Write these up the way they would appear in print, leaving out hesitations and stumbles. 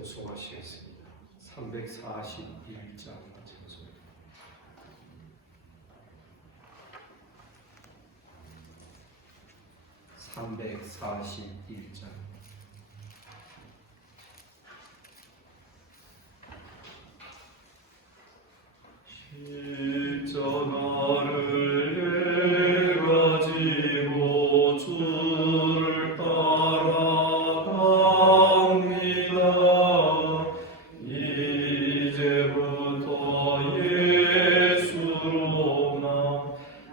교송하시겠습니다. 341장 찬송. 십자가를 가지고 주를 따라갑니다. 이제부터 예수로만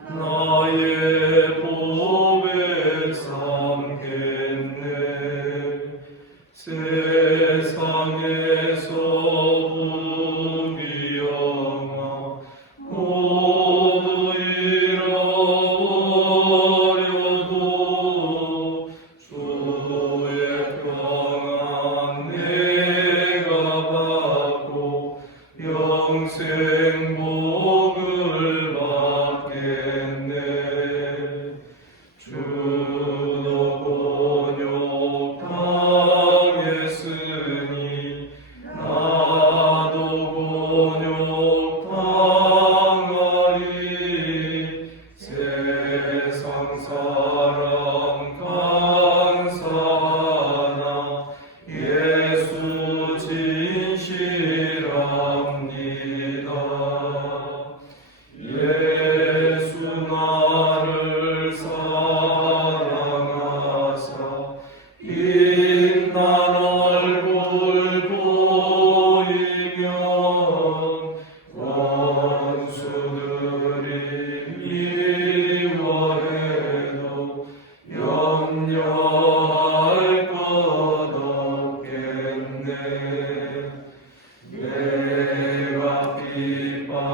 나의 보배 삼겠네. 세상에서 부귀영화 모두 잃어버려도 주의 평안 내가 받고 영생 복을 받겠네. 주도 곤욕 당했으니 나도 곤욕 당하리. 세상 사람 간사하나 예수 진실합니다. 예수 나를 사랑하사 빛난 얼굴 보이면 원수들이 미워해도 염려할 것 없겠네. 내가 핍박당할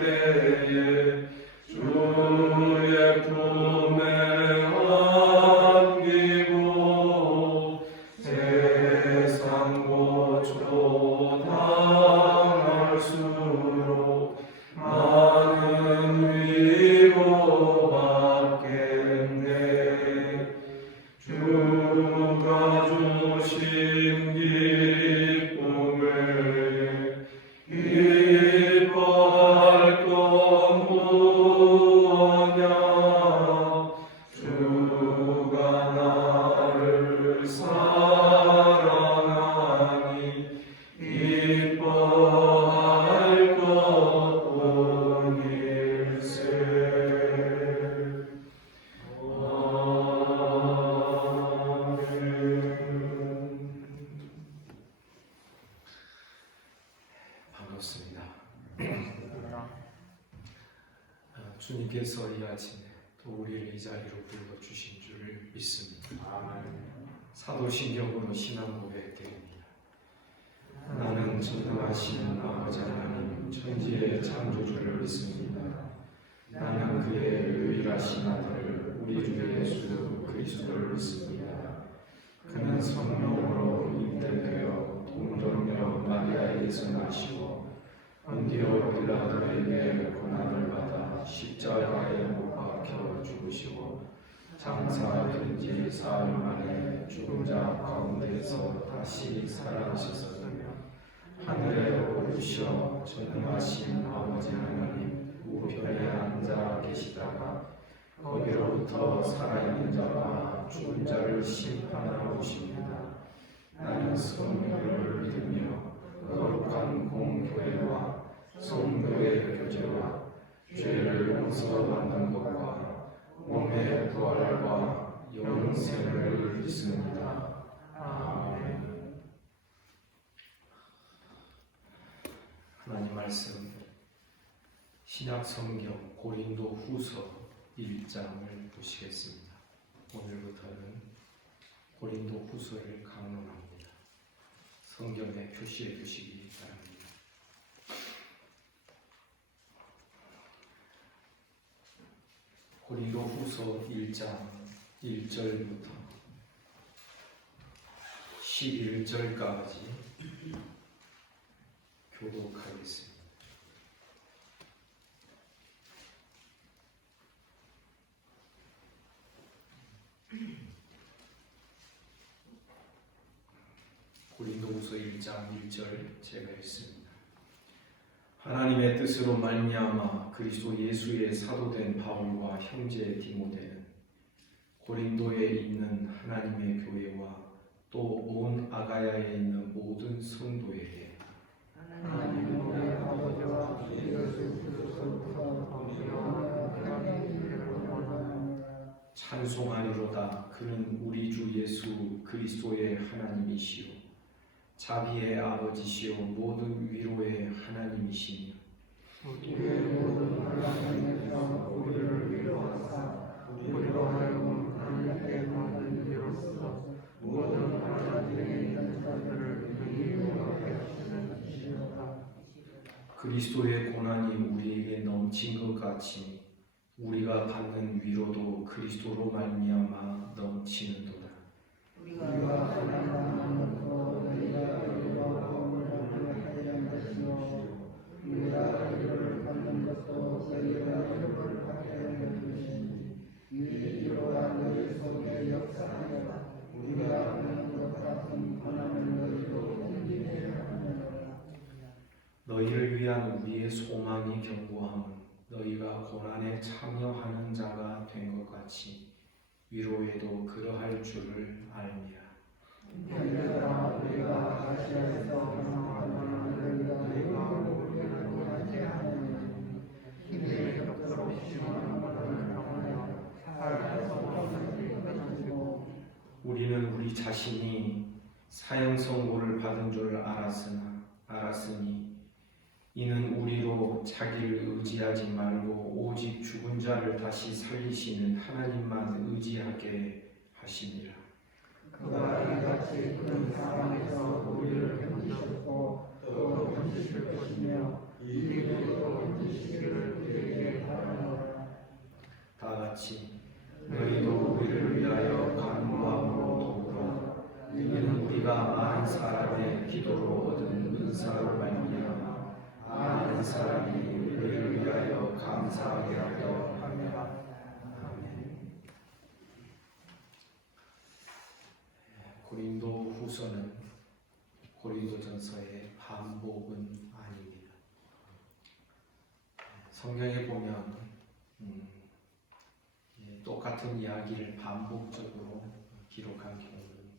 때에 주의 품에 안기고 세상 고초 당할수록 나는 위로받겠네. 주가 주신 기쁨을 기뻐할 것 무엇냐. 주가 나를 사랑하니 기뻐할 것뿐일세. 반갑습니다. 주님께서 이 아침에 또 우리를 이 자리로 불러주신 줄을 믿습니다. 사도신경으로 신앙 고백드립니다. 나는 전능하신 아버지 하나님 천지의 창조주를 믿습니다. 나는 그의 유일하신 아들 우리 주 예수 그리스도를 믿습니다. 그는 성령으로 잉태되어 동정녀 마리아에게서 나시고 본디오 빌라도에게 고난을 받아 십자가에 못 박혀 죽으시고 장사된 지 사흘 만에 죽은 자 가운데서 다시 살아나셨으며 하늘에 오르셔 전능하신 아버지 하나님 우편에 앉아 계시다가 거기로부터 살아있는 자와 죽은 자를 심판하러 오십니다. 나는 성령을 믿으며 거룩한 공교회와 성도의 교제와 죄를 용서받는 것과 몸의 부활과 영생을 믿습니다. 아멘. 하나님 말씀 신약 성경 고린도 후서 1장을 보시겠습니다. 오늘부터는 고린도 후서를 강론합니다. 성경에 표시해 주시기 바랍니다. 고린도 후서 1장 1절부터 11절까지 교독하겠습니다. 고린도후서 1장 1절 제가 읽습니다. 하나님의 뜻으로 말미암아 그리스도 예수의 사도된 바울과 형제 디모데는 고린도에 있는 하나님의 교회와 또 온 아가야에 있는 모든 성도에게 하나님의 아버지와 예수 그리스도로부터 찬송하리로다. 그는 우리 주 예수 그리스도의 하나님이시요 자비의 아버지시요 모든 위로의 하나님이시니 우리의 모든 하나님께서 우리를 위로하사 우리로 하여금 하나님께 받는 이로써 모든 하나님 중에 있는 자들을 의롭게 하시는 이시로다. 그리스도의 고난이 우리에게 넘친 것 같이 우리가 받는 위로도 그리스도로 말미암아 넘치는도다. 우리가 하나님을 또 우리가 위로하고 하는 것이요 우리가 위로를 받는 것도 저희가 위로를 받게 하는 것이니 이 위로가 너희 속에 역사하여 우리가 하는 것 같은 고난을 너희도 힘들게 하느니라. 너희를 위한 우리의 소망이 견고함은 너희가 고난에 참여하는 자가 된 것 같이 위로에도 그러할 줄을 알미라. 그러나 우리가 아시아에서 방황하는 너희가 우리를 원하지 않으니 힘이 격돌없이만 너를 향하여 살아서까지 끊어지고 우리는 우리 자신이 사형 선고를 받은 줄 알았으니 이는 우리로 자기를 의지하지 말고 오직 죽은 자를 다시 살리시는 하나님만 의지하게 하시니라. 그가 이같이 큰 사랑에서 우리를 견디셨고 또 견디실 것이며 이후에도 견디시기를 우리에게 바라노라. 다 같이 너희도 우리를 위하여 간구함으로 도우라. 이는 우리가 많은 사람의 기도로 얻은 은사로 말미암아 많은 사람이 우리를 위하여 감사하게 하려 함이라. 아멘. 고린도 후서는 고린도전서의 반복은 아닙니다. 성경에 보면 똑같은 이야기를 반복적으로 기록한 경우는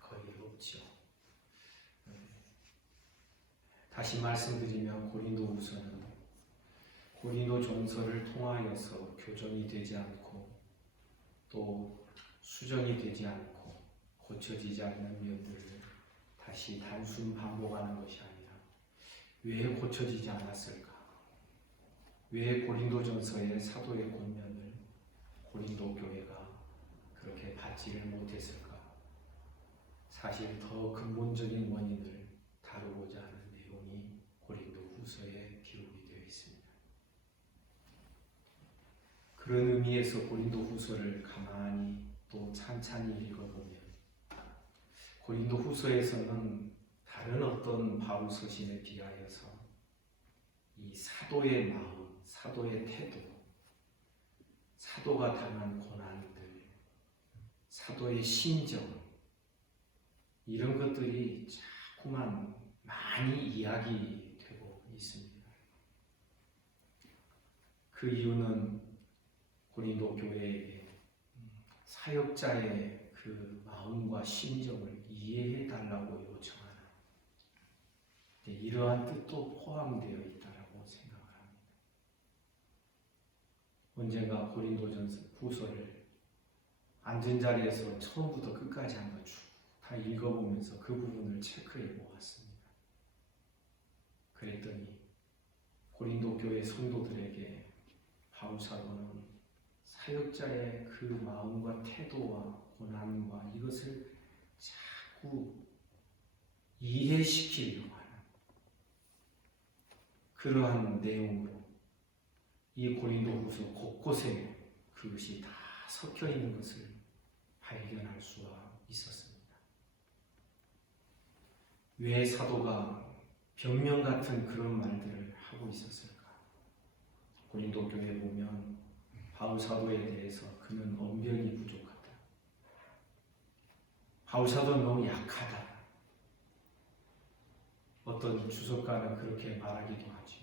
거의 없죠. 다시 말씀드리면 고린도후서는 고린도전서를 통하여서 교정이 되지 않고 또 수정이 되지 않고 고쳐지지 않는 면들을 다시 단순 반복하는 것이 아니라 왜 고쳐지지 않았을까? 왜 고린도전서의 사도의 권면을 고린도 교회가 그렇게 받지를 못했을까? 사실 더 근본적인 원인을 다루고자 하는 내용이 고린도 후서에 기록이 되어 있습니다. 그런 의미에서 고린도 후서를 가만히 또 찬찬히 읽어보면 고린도 후서에서는 다른 어떤 바울 서신에 비하여서 이 사도의 마음, 사도의 태도, 사도가 당한 고난들, 사도의 심정 이런 것들이 자꾸만 많이 이야기되고 있습니다. 그 이유는 고린도 교회에게 사역자의 그 마음과 심정을 이해해 달라고 요청하는 이러한 뜻도 포함되어 있다라고 생각을 합니다. 언젠가 고린도전서 후서를 앉은 자리에서 처음부터 끝까지 한번 쭉 다 읽어보면서 그 부분을 체크해 보았습니다. 그랬더니 고린도 교회 성도들에게 바울 사도는 사역자의 그 마음과 태도와 고난과 이것을 자꾸 이해시키려고 하는 그러한 내용으로 이 고린도후서 곳곳에 그것이 다 섞여 있는 것을 발견할 수가 있었습니다. 왜 사도가 변명 같은 그런 말들을 하고 있었을까? 고린도 교회에 보면 바울 사도에 대해서 그는 언변이 부족하다. 바울 사도는 너무 약하다. 어떤 주석가는 그렇게 말하기도 하죠.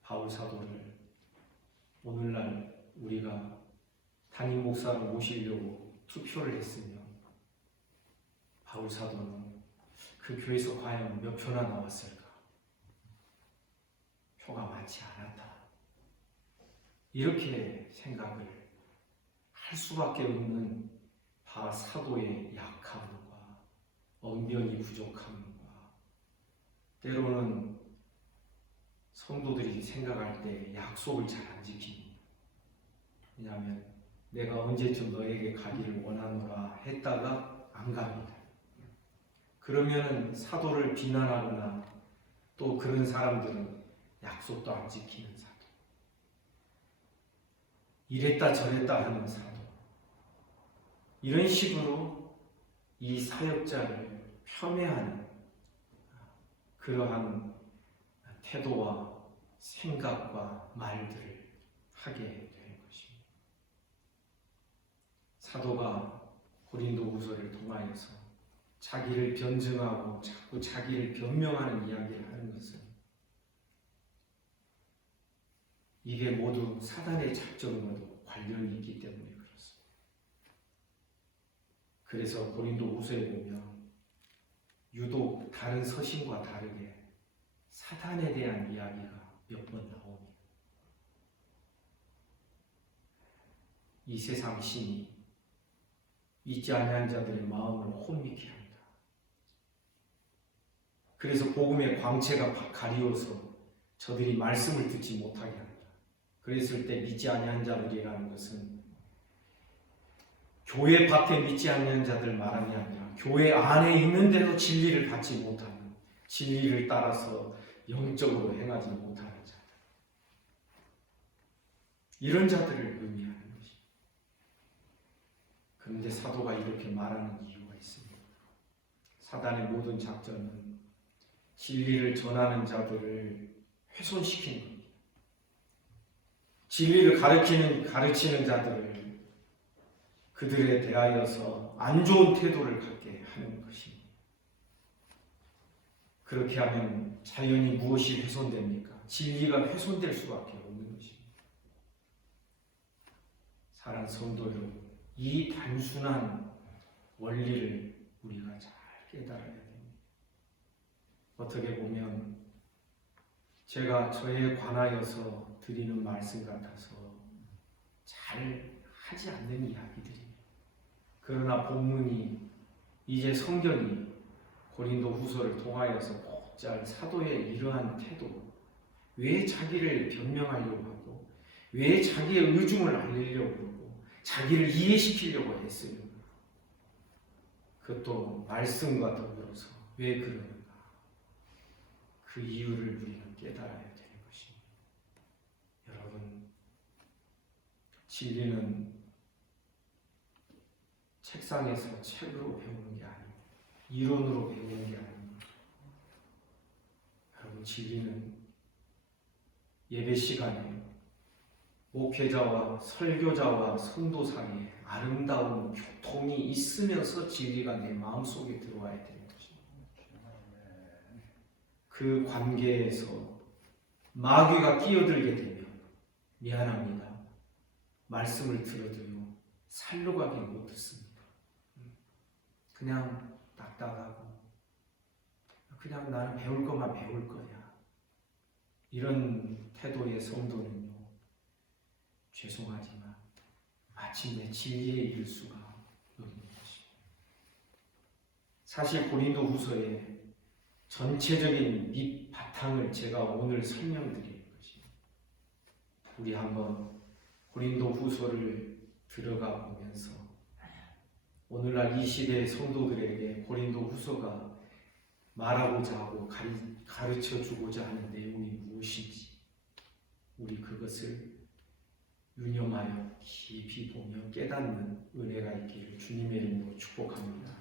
바울 사도를 오늘날 우리가 담임 목사를 모시려고 투표를 했으면 바울 사도는 그 교회에서 과연 몇 표나 나왔을까? 표가 많지 않았다. 이렇게 생각을 할 수밖에 없는 사도의 약함과 언변이 부족함과 때로는 성도들이 생각할 때 약속을 잘 안 지킵니다. 왜냐하면 내가 언제쯤 너에게 가기를 원하노라 했다가 안 갑니다. 그러면 사도를 비난하거나 또 그런 사람들은 약속도 안 지키는 사도, 이랬다 저랬다 하는 사도, 이런 식으로 이 사역자를 폄훼하는 그러한 태도와 생각과 말들을 하게 되는 것입니다. 사도가 고린도후서를 통하여서 자기를 변증하고 자꾸 자기를 변명하는 이야기를 하는 것은 이게 모두 사단의 작전과도 관련이 있기 때문에 그렇습니다. 그래서 고린도후서에 보면 유독 다른 서신과 다르게 사단에 대한 이야기가 몇 번 나옵니다. 이 세상 신이 잊지 아니한 자들의 마음을 혼미케 합니다. 그래서 복음의 광채가 가리워서 저들이 말씀을 듣지 못하게 합니다. 그랬을 때 믿지 아니한 자들이라는 것은 교회 밖에 믿지 아니한 자들 말함이 아니라 교회 안에 있는 대로 진리를 받지 못하는, 진리를 따라서 영적으로 행하지 못하는 자들, 이런 자들을 의미하는 것입니다. 그런데 사도가 이렇게 말하는 이유가 있습니다. 사단의 모든 작전은 진리를 전하는 자들을 훼손시키는 겁니다. 진리를 가르치는 자들을 그들에 대하여서 안 좋은 태도를 갖게 하는 것입니다. 그렇게 하면 자연히 무엇이 훼손됩니까? 진리가 훼손될 수밖에 없는 것입니다. 사랑하는 성도 여러분, 이 단순한 원리를 우리가 잘 깨달아야 됩니다. 어떻게 보면 제가 저에 관하여서 드리는 말씀 같아서 잘 하지 않는 이야기들입니다. 그러나 본문이, 이제 성경이 고린도 후서를 통하여서 곧잘 사도의 이러한 태도, 왜 자기를 변명하려고 하고 왜 자기의 의중을 알리려고 하고 자기를 이해시키려고 했으며 그것도 말씀과 더불어서 왜 그러는가, 그 이유를 우리는 깨달아야 되는 것입니다. 여러분, 진리는 책상에서 책으로 배우는 게 아닙니다. 이론으로 배우는 게 아닙니다. 여러분, 진리는 예배 시간에 목회자와 설교자와 성도 사이에 아름다운 교통이 있으면서 진리가 내 마음속에 들어와야 되는 것입니다. 그 관계에서 마귀가 끼어들게 되면 미안합니다. 말씀을 들어도요, 살로 가긴 못 듣습니다. 그냥 딱딱하고 그냥 나는 배울 것만 배울 거야, 이런 태도의 성도는요, 죄송하지만 마침내 진리에 이를 수가 없는 것입니다. 사실 고린도 후서의 전체적인 밑바탕을 제가 오늘 설명드릴 것입니다. 우리 한번 고린도 후서를 들어가 보면서 오늘날 이 시대의 성도들에게 고린도 후서가 말하고자 하고 가르쳐 주고자 하는 내용이 무엇인지 우리 그것을 유념하여 깊이 보며 깨닫는 은혜가 있기를 주님의 이름으로 축복합니다.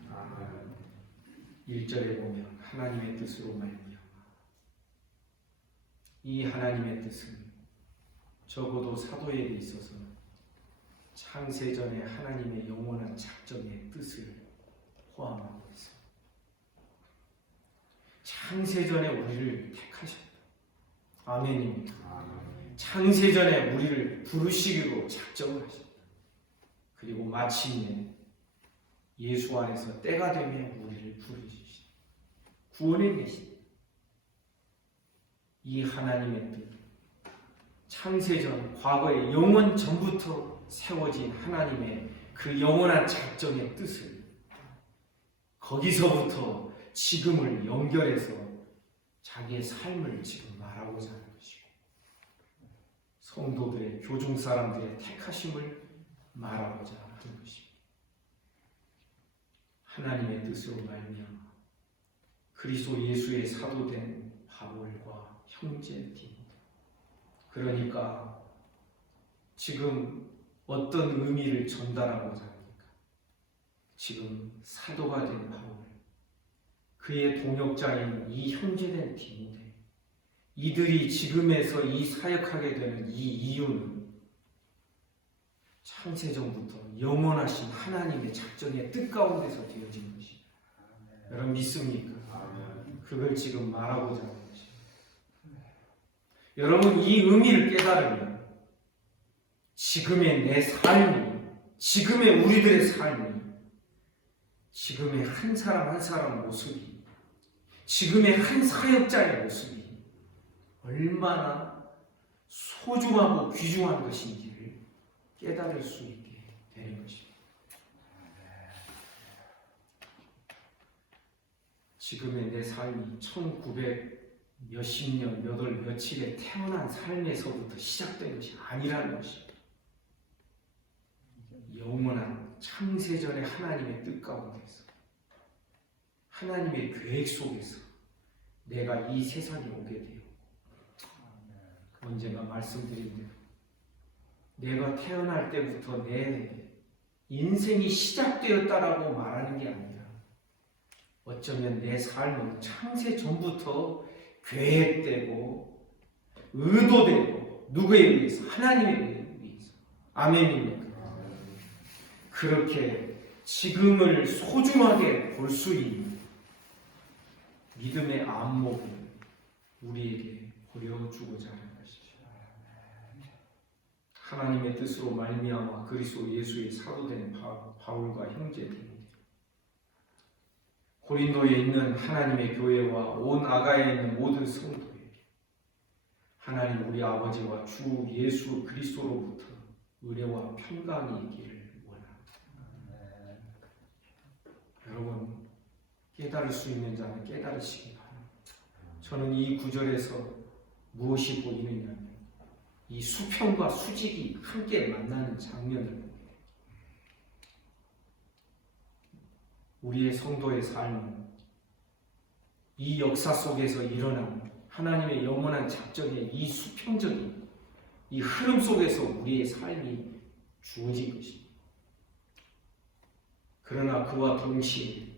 1절에 보면 하나님의 뜻으로 말미암아, 이 하나님의 뜻은 적어도 사도에게 있어서는 창세전에 하나님의 영원한 작정의 뜻을 포함하고 있습니다. 창세전에 우리를 택하셨다. 아멘입니다. 창세전에 우리를 부르시기로 작정을 하셨다. 그리고 마침내 예수 안에서 때가 되면 우리를 부르시다. 구원해 내신다. 이 하나님의 뜻, 창세전 과거의 영원 전부터 세워진 하나님의 그 영원한 작정의 뜻을 거기서부터 지금을 연결해서 자기의 삶을 지금 말하고자 하는 것이고, 성도들의 교중 사람들의 택하심을 말하고자 하는 것입니다. 하나님의 뜻으로 말미암아 그리스도 예수의 사도된 바울과 형제 디모데, 그러니까 지금 어떤 의미를 전달하고자 합니까? 지금 사도가 된 바울, 그의 동역자인 이 형제된 디모데, 이들이 지금에서 이 사역하게 되는 이 이유는 창세전부터 영원하신 하나님의 작정의 뜻 가운데서 되어진 것입니다. 여러분 믿습니까? 그걸 지금 말하고자 하는 것입니다. 여러분 이 의미를 깨달으면 지금의 내 삶이, 지금의 우리들의 삶이, 지금의 한 사람 한 사람 모습이, 지금의 한 사역자의 모습이 얼마나 소중하고 귀중한 것인지를 깨달을 수 있게 되는 것입니다. 지금의 내 삶이 1900 몇십 년, 몇 월, 며칠에 태어난 삶에서부터 시작된 것이 아니라는 것입니다. 영원한 창세전의 하나님의 뜻 가운데서, 하나님의 계획 속에서 내가 이 세상에 오게 되었고, 언젠가 말씀드린 대로 내가 태어날 때부터 내 인생이 시작되었다라고 말하는 게 아니라 어쩌면 내 삶은 창세 전부터 계획되고 의도되고 누구에 의해서? 하나님에 의해서. 아멘입니까? 그렇게 지금을 소중하게 볼 수 있는 믿음의 안목을 우리에게 보여주고자 하는 것이죠. 하나님의 뜻으로 말미암아 그리스도 예수의 사도된 바울과 형제들, 고린도에 있는 하나님의 교회와 온 아가야에 있는 모든 성도에게 하나님 우리 아버지와 주 예수 그리스도로부터 은혜와 평강이 있기를 원합니다. 여러분 깨달을 수 있는 자는 깨달으시기 바랍니다. 저는 이 구절에서 무엇이 보이느냐면 이 수평과 수직이 함께 만나는 장면을 봅니다. 우리의 성도의 삶은 이 역사 속에서 일어난 하나님의 영원한 작정의 이 수평적인 이 흐름 속에서 우리의 삶이 주어진 것입니다. 그러나 그와 동시에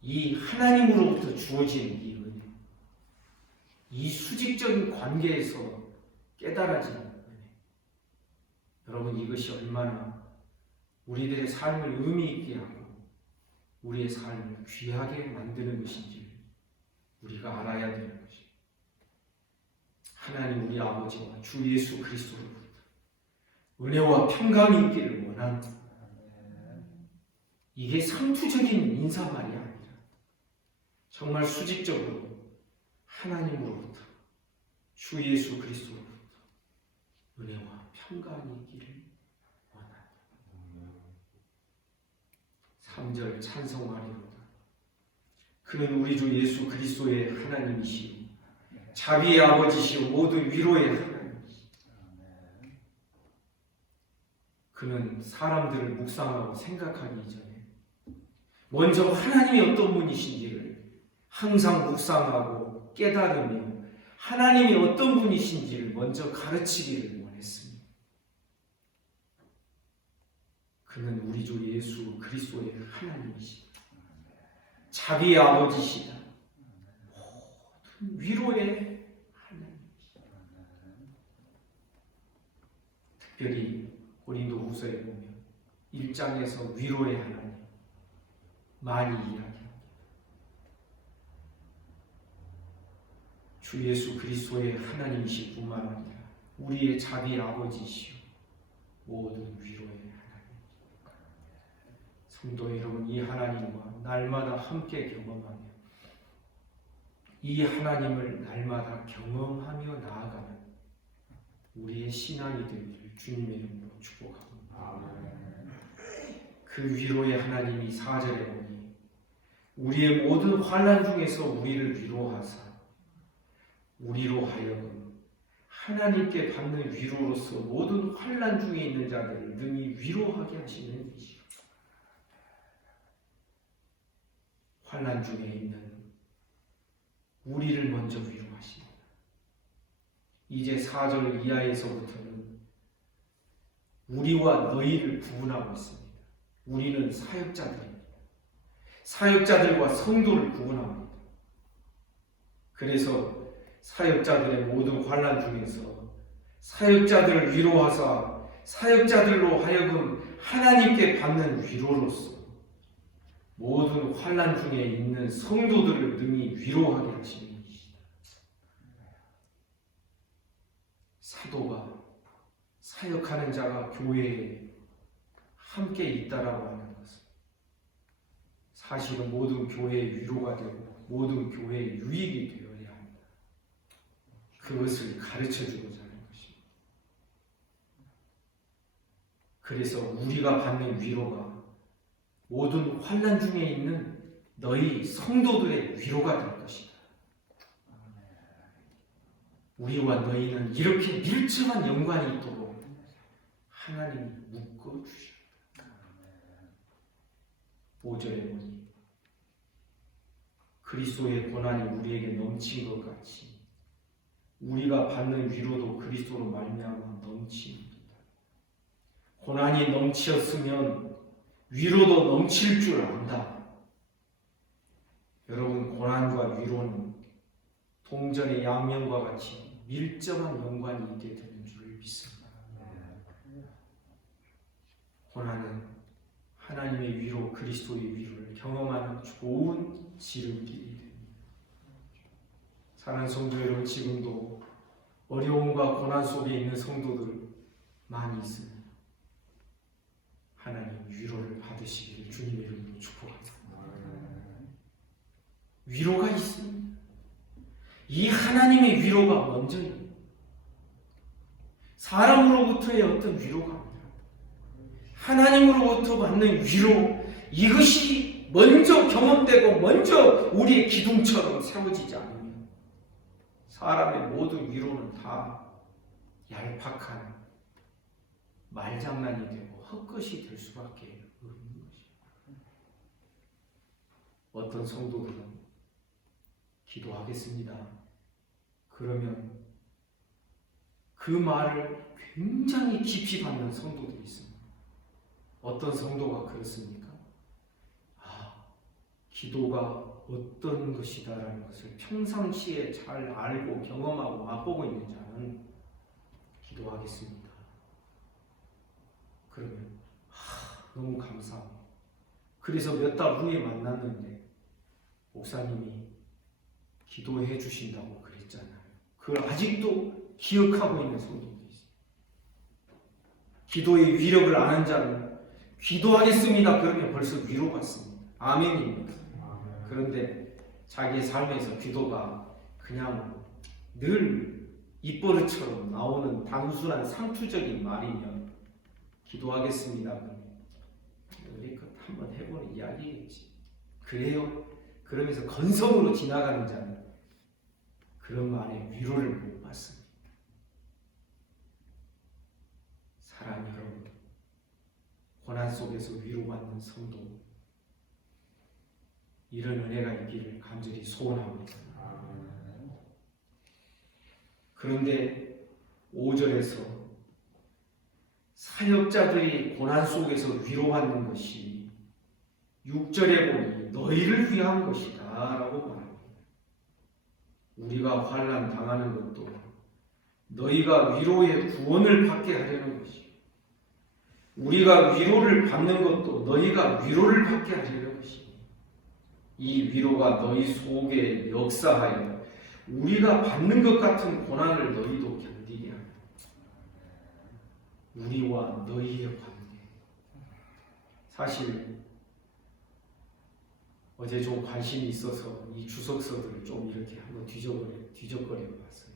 이 하나님으로부터 주어진 이 은혜, 이 수직적인 관계에서 깨달아지는 은혜, 여러분 이것이 얼마나 우리들의 삶을 의미 있게 하고 우리의 삶을 귀하게 만드는 것인지 우리가 알아야 되는 것입니다. 하나님 우리 아버지와 주 예수 그리스도로부터 은혜와 평강이 있기를 원합니다. 이게 상투적인 인사말이 아니라 정말 수직적으로 하나님으로부터 주 예수 그리스도로부터 은혜와 평강이 있기를 원합니다. 3절 찬송하리로다. 그는 우리 주 예수 그리스도의 하나님이시요 자비의 아버지시요 모든 위로의 하나님이시요. 그는 사람들을 묵상하고 생각하기 이전에 먼저 하나님이 어떤 분이신지를 항상 묵상하고 깨달으며 하나님이 어떤 분이신지를 먼저 가르치기를 원했습니다. 그는 우리 주 예수 그리스도의 하나님이시다. 자비의 아버지시다. 모든 위로의 하나님이시다. 특별히 고린도후서에 보면 1장에서 위로의 하나님 많이 이야기합니다. 주 예수 그리스도의 하나님이실 뿐만 아니라 우리의 자비 아버지시오 모든 위로의 하나님. 성도 여러분, 이 하나님과 날마다 함께 경험하며 이 하나님을 날마다 경험하며 나아가는 우리의 신앙이 되기를 주님의 이름으로 축복합니다. 그 위로의 하나님이 4절에 보니 우리의 모든 환난 중에서 우리를 위로하사 우리로 하여금 하나님께 받는 위로로서 모든 환난 중에 있는 자들을 능히 위로하게 하시는 이시오. 환난 중에 있는 우리를 먼저 위로하십니다. 이제 4절 이하에서부터는 우리와 너희를 구분하고 있습니다. 우리는 사역자들입니다. 사역자들과 성도를 구분합니다. 그래서 사역자들의 모든 환난 중에서 사역자들을 위로하사 사역자들로 하여금 하나님께 받는 위로로서 모든 환난 중에 있는 성도들을 능히 위로하게 하시는 것이다. 사도가 사역하는 자가 교회에 함께 있다라고 하는 것은 사실은 모든 교회의 위로가 되고 모든 교회의 유익이 되어야 합니다. 그것을 가르쳐주고자 하는 것입니다. 그래서 우리가 받는 위로가 모든 환난 중에 있는 너희 성도들의 위로가 될 것이다. 우리와 너희는 이렇게 밀접한 연관이 있도록 하나님이 묶어주셨다. 5절에 보니 그리스도의 고난이 우리에게 넘친 것 같이 우리가 받는 위로도 그리스도로 말미암아 넘칩니다. 고난이 넘치었으면 위로도 넘칠 줄 안다. 여러분, 고난과 위로는 동전의 양면과 같이 밀접한 연관이 있게 되는 줄 믿습니다. 고난은 하나님의 위로, 그리스도의 위로를 경험하는 좋은 지름길이 됩니다. 사랑하는 성도 여러분, 지금도 어려움과 고난 속에 있는 성도들 많이 있습니다. 하나님 위로를 받으시기를 주님의 이름으로 축복합니다. 위로가 있습니다. 이 하나님의 위로가 먼저입니다. 사람으로부터의 어떤 위로가 아니라 하나님으로부터 받는 위로, 이것이 먼저 경험되고 먼저 우리의 기둥처럼 세워지지 않으면 사람의 모든 위로는 다 얄팍한 말장난이 되고 헛것이 될 수밖에 없는 것입니다. 어떤 성도들은 기도하겠습니다. 그러면 그 말을 굉장히 깊이 받는 성도들이 있습니다. 어떤 성도가 그렇습니까? 기도가 어떤 것이다라는 것을 평상시에 잘 알고 경험하고 맛보고 있는 자는 기도하겠습니다. 그러면 너무 감사합니다. 그래서 몇 달 후에 만났는데 목사님이 기도해 주신다고 그랬잖아요. 그걸 아직도 기억하고 있는 성도들이 있어요. 기도의 위력을 아는 자는 기도하겠습니다. 그러면 벌써 위로받습니다. 아멘입니다. 그런데 자기의 삶에서 기도가 그냥 늘 입버릇처럼 나오는 단순한 상투적인 말이면 기도하겠습니다. 우리껏 한번 해보는 이야기겠지. 그래요? 그러면서 건성으로 지나가는 자는 그런 말에 위로를 못 받습니다. 사랑이 여러분, 고난 속에서 위로받는 성도, 이런 은혜가 있기를 간절히 소원합니다. 그런데 5절에서 사역자들이 고난 속에서 위로받는 것이 6절에 보니 너희를 위한 것이다 라고 말합니다. 우리가 환난 당하는 것도 너희가 위로의 구원을 받게 하려는 것이요, 우리가 위로를 받는 것도 너희가 위로를 받게 하려는 것이요, 이 위로가 너희 속에 역사하여 우리가 받는 것 같은 고난을 너희도 견디게 하라. 우리와 너희의 관계. 사실 어제 좀 관심이 있어서 이 주석서들을 좀 이렇게 한번 뒤적거려 봤어요.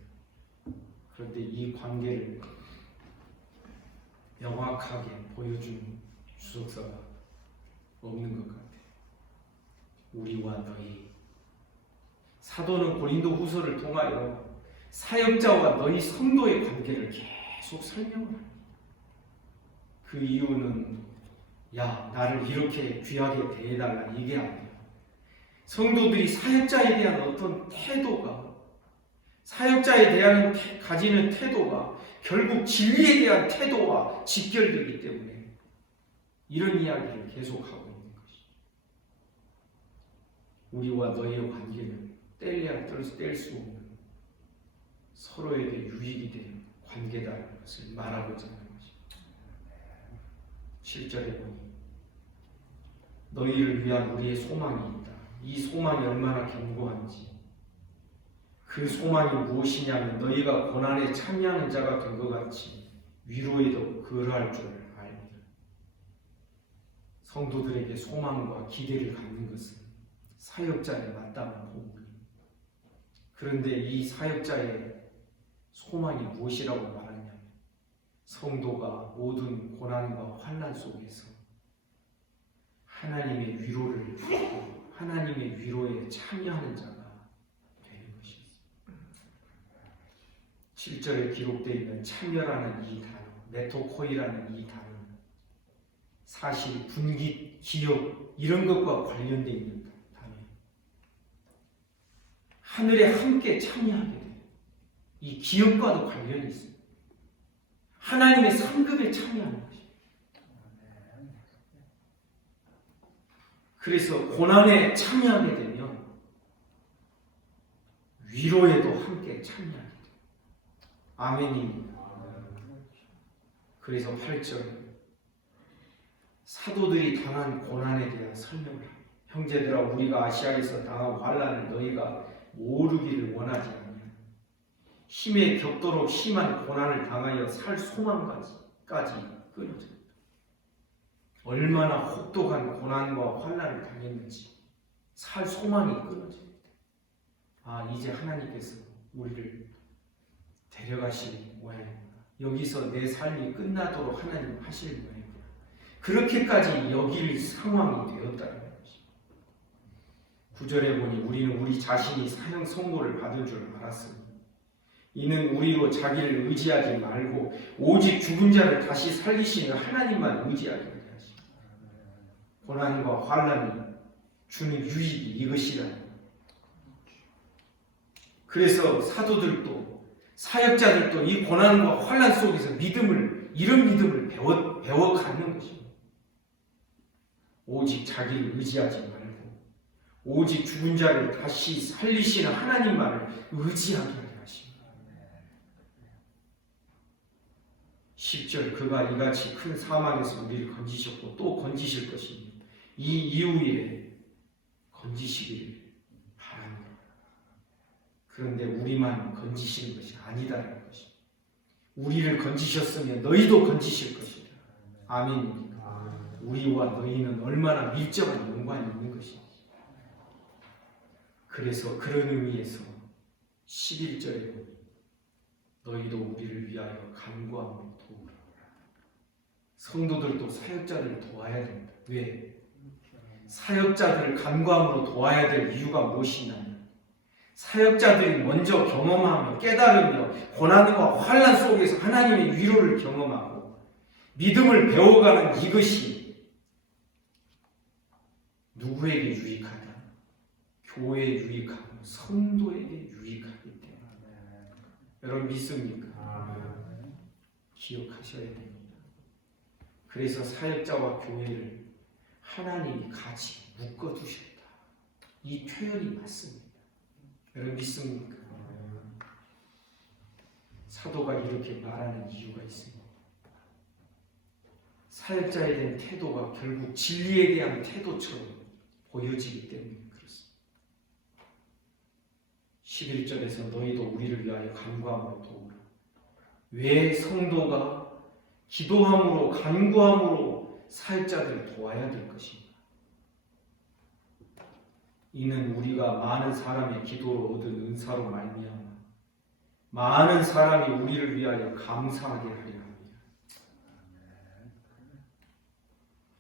그런데 이 관계를 명확하게 보여준 주석서가 없는 것 같아요. 우리와 너희. 사도는 고린도 후서를 통하여 사역자와 너희 성도의 관계를 계속 설명을 합니다. 그 이유는 야, 나를 이렇게 귀하게 대해달라 이게 아니에요. 성도들이 사역자에 대한 어떤 태도가, 사역자에 대한 가지는 태도가 결국 진리에 대한 태도와 직결되기 때문에 이런 이야기를 계속하고 있는 것이죠. 우리와 너희의 관계는 뗄래야 뗄 수 없는 서로에게 유익이 되는 관계다라는 것을 말하고자 하는 것입니다. 7절에 보니 너희를 위한 우리의 소망이 있다. 이 소망이 얼마나 견고한지. 그 소망이 무엇이냐면 너희가 고난에 참여하는 자가 된 것 같이 위로에도 그러할 줄 알미라. 성도들에게 소망과 기대를 갖는 것은 사역자의 마땅한 본분입니다. 그런데 이 사역자의 소망이 무엇이라고 말하냐면 성도가 모든 고난과 환난 속에서 하나님의 위로를 받고 하나님의 위로에 참여하는 자가 되는 것입니다. 7절에 기록되어 있는 참여라는 이 단어, 메토코이라는 이 단어는 사실 분깃, 기업 이런 것과 관련되어 있는 단어예요. 하늘에 함께 참여하게 돼요. 이 기업과도 관련이 있어요. 하나님의 상급에 참여하는 것입니다. 그래서 고난에 참여하게 되면 위로에도 함께 참여하게 돼요. 아멘입니다. 그래서 8절 사도들이 당한 고난에 대한 설명을 합니다. 형제들아 우리가 아시아에서 당한 환난을 너희가 모르기를 원하지 않냐. 힘에 격도록 심한 고난을 당하여 살 소망까지 끊어졌다. 얼마나 혹독한 고난과 환난을 당했는지 살 소망이 끊어집니다. 아, 이제 하나님께서 우리를 데려가실 모양이구나. 여기서 내 삶이 끝나도록 하나님 하실 모양이구나. 그렇게까지 여길 상황이 되었다는 것입니다. 9절에 보니 우리는 우리 자신이 사형 선고를 받은 줄 알았으니 이는 우리로 자기를 의지하지 말고 오직 죽은 자를 다시 살리시는 하나님만 의지하게 하십니다. 고난과 환난이 주는 유익이 이것이라. 그래서 사도들도 사역자들도 이 고난과 환난 속에서 이런 믿음을 배워 갖는 것입니다. 오직 자기를 의지하지 말고 오직 죽은 자를 다시 살리시는 하나님만을 의지하게 하려 하십니다. 10절 그가 이같이 큰 사망에서 우리를 건지셨고 또 건지실 것입니다. 이 이후에 건지시기를 바랍니다. 그런데 우리만 건지시는 것이 아니다라는 것입니다. 우리를 건지셨으면 너희도 건지실 것이다. 아멘입니다. 우리와 너희는 얼마나 밀접한 연관이 있는 것입니다. 그래서 그런 의미에서 11절에 보니 너희도 우리를 위하여 간구함으로 도우라. 성도들도 사역자들을 도와야 됩니다. 왜? 사역자들을 간구함으로 도와야 될 이유가 무엇이냐면 사역자들이 먼저 경험하며 깨달으며 고난과 환난 속에서 하나님의 위로를 경험하고 믿음을 배워가는 이것이 누구에게 유익하다? 교회에 유익하고 성도에게 유익하기 때문에. 여러분 믿습니까? 기억하셔야 됩니다. 그래서 사역자와 교회를 하나님이 같이 묶어두셨다. 이 표현이 맞습니다. 여러분 믿습니까? 사도가 이렇게 말하는 이유가 있습니다. 사역자에 대한 태도가 결국 진리에 대한 태도처럼 보여지기 때문에 그렇습니다. 11절에서 너희도 우리를 위하여 간구함으로 도우라. 왜 성도가 기도함으로 간구함으로 사역자들을 도와야 될 것인가? 이는 우리가 많은 사람의 기도로 얻은 은사로 말미암아 많은 사람이 우리를 위하여 감사하게 하려 합니다.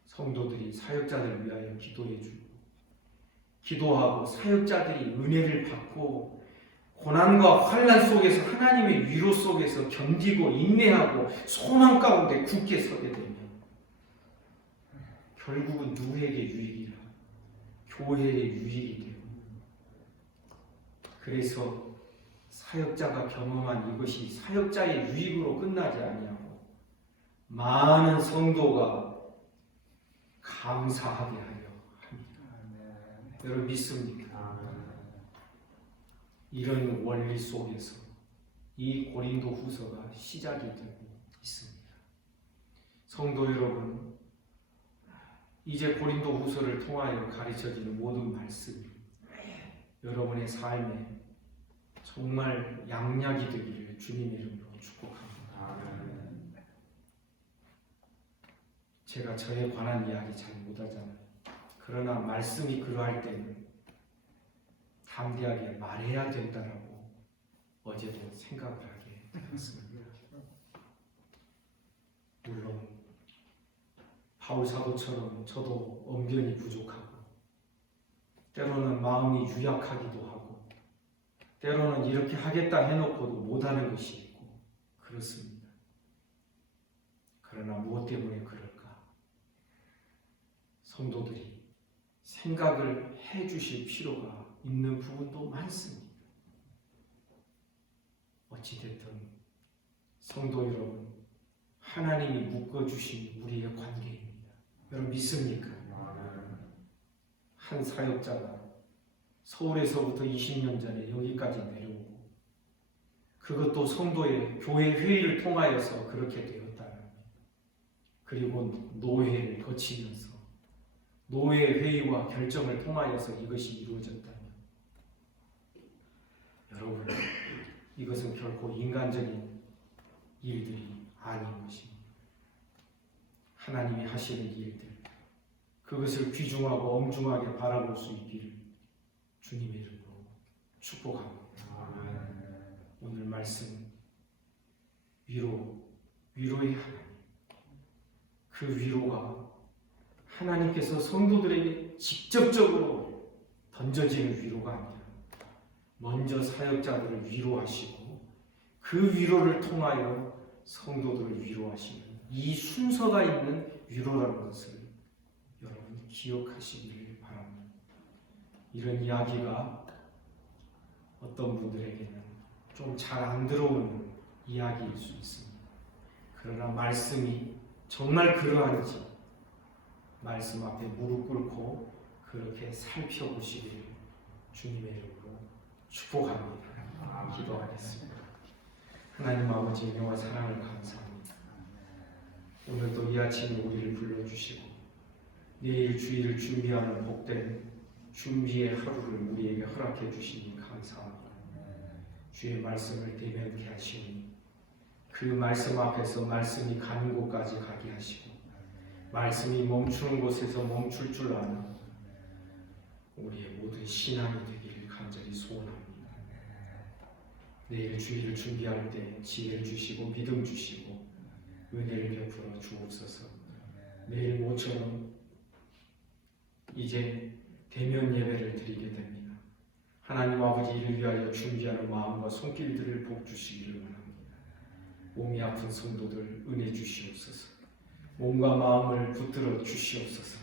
성도들이 사역자들을 위하여 기도해주고 기도하고 사역자들이 은혜를 받고 고난과 환난 속에서 하나님의 위로 속에서 견디고 인내하고 소망 가운데 굳게 서게 되면 결국은 누구에게 유익이라? 교회의 유익이 되고, 그래서 사역자가 경험한 이것이 사역자의 유익으로 끝나지 아니하고 많은 성도가 감사하게 하려 합니다. 여러분 믿습니까? 이런 원리 속에서 이 고린도 후서가 시작이 되고 있습니다. 성도 여러분, 이제 고린도 후서를 통하여 가르쳐지는 모든 말씀이 여러분의 삶에 정말 양약이 되기를 주님의 이름으로 축복합니다. 제가 저에 관한 이야기 잘 못하잖아요. 그러나 말씀이 그러할 때는 담대하게 말해야 된다라고 어제도 생각을 하게 되었습니다. 물론 바울 사도처럼 저도 언변이 부족하고 때로는 마음이 유약하기도 하고 때로는 이렇게 하겠다 해놓고도 못하는 것이 있고 그렇습니다. 그러나 무엇 때문에 그럴까? 성도들이 생각을 해주실 필요가 있는 부분도 많습니다. 어찌됐든 성도 여러분, 하나님이 묶어주신 우리의 관계입니다. 여러분 믿습니까? 한 사역자가 서울에서부터 20년 전에 여기까지 내려오고 그것도 성도의 교회 회의를 통하여서 그렇게 되었다는, 그리고 노회를 거치면서 노회 회의와 결정을 통하여서 이것이 이루어졌다면 여러분, 이것은 결코 인간적인 일들이 아닌 것입니다. 하나님이 하시는 일들, 그것을 귀중하고 엄중하게 바라볼 수 있기를 주님의 이름으로 축복합니다. 오늘 말씀 위로의 하나님, 그 위로가 하나님께서 성도들에게 직접적으로 던져지는 위로가 아니라 먼저 사역자들을 위로하시고 그 위로를 통하여 성도들을 위로하시는 이 순서가 있는 위로라는 것을 여러분 기억하시기를 바랍니다. 이런 이야기가 어떤 분들에게는 좀 잘 안 들어오는 이야기일 수 있습니다. 그러나 말씀이 정말 그러한지 말씀 앞에 무릎 꿇고 그렇게 살펴보시기를 주님의 이름으로 축복합니다. 기도하겠습니다. 하나님 아버지 은혜와 사랑을 감사합니다. 오늘도 이 아침에 우리를 불러주시고 내일 주일을 준비하는 복된 준비의 하루를 우리에게 허락해 주시니 감사합니다. 주의 말씀을 대면케 하시니 그 말씀 앞에서 말씀이 가는 곳까지 가게 하시고 말씀이 멈추는 곳에서 멈출 줄 아는 우리의 모든 신앙이 되기를 간절히 소원합니다. 내일 주일을 준비할 때 지혜를 주시고 믿음 주시고 은혜를 베풀어 주옵소서. 내일 모처럼 이제 대면 예배를 드리게 됩니다. 하나님 아버지 이를 위하여 준비하는 마음과 손길들을 복 주시기를 원합니다. 몸이 아픈 성도들 은혜 주시옵소서. 몸과 마음을 붙들어 주시옵소서.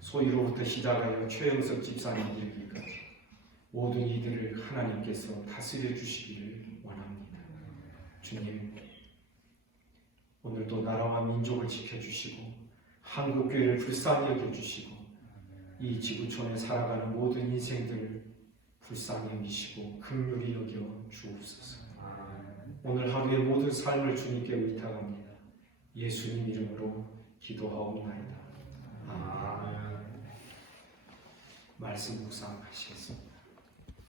소위로부터 시작하여 최영석 집사님 이르기까지 모든 이들을 하나님께서 다스려 주시기를 원합니다. 주님, 오늘도 나라와 민족을 지켜주시고 한국교회를 불쌍히 여겨주시고 이 지구촌에 살아가는 모든 인생들을 불쌍히 여기시고 긍휼히 여겨 주옵소서. 오늘 하루의 모든 삶을 주님께 의탁합니다. 예수님 이름으로 기도하옵나이다. 아멘. 말씀 묵상하시겠습니다.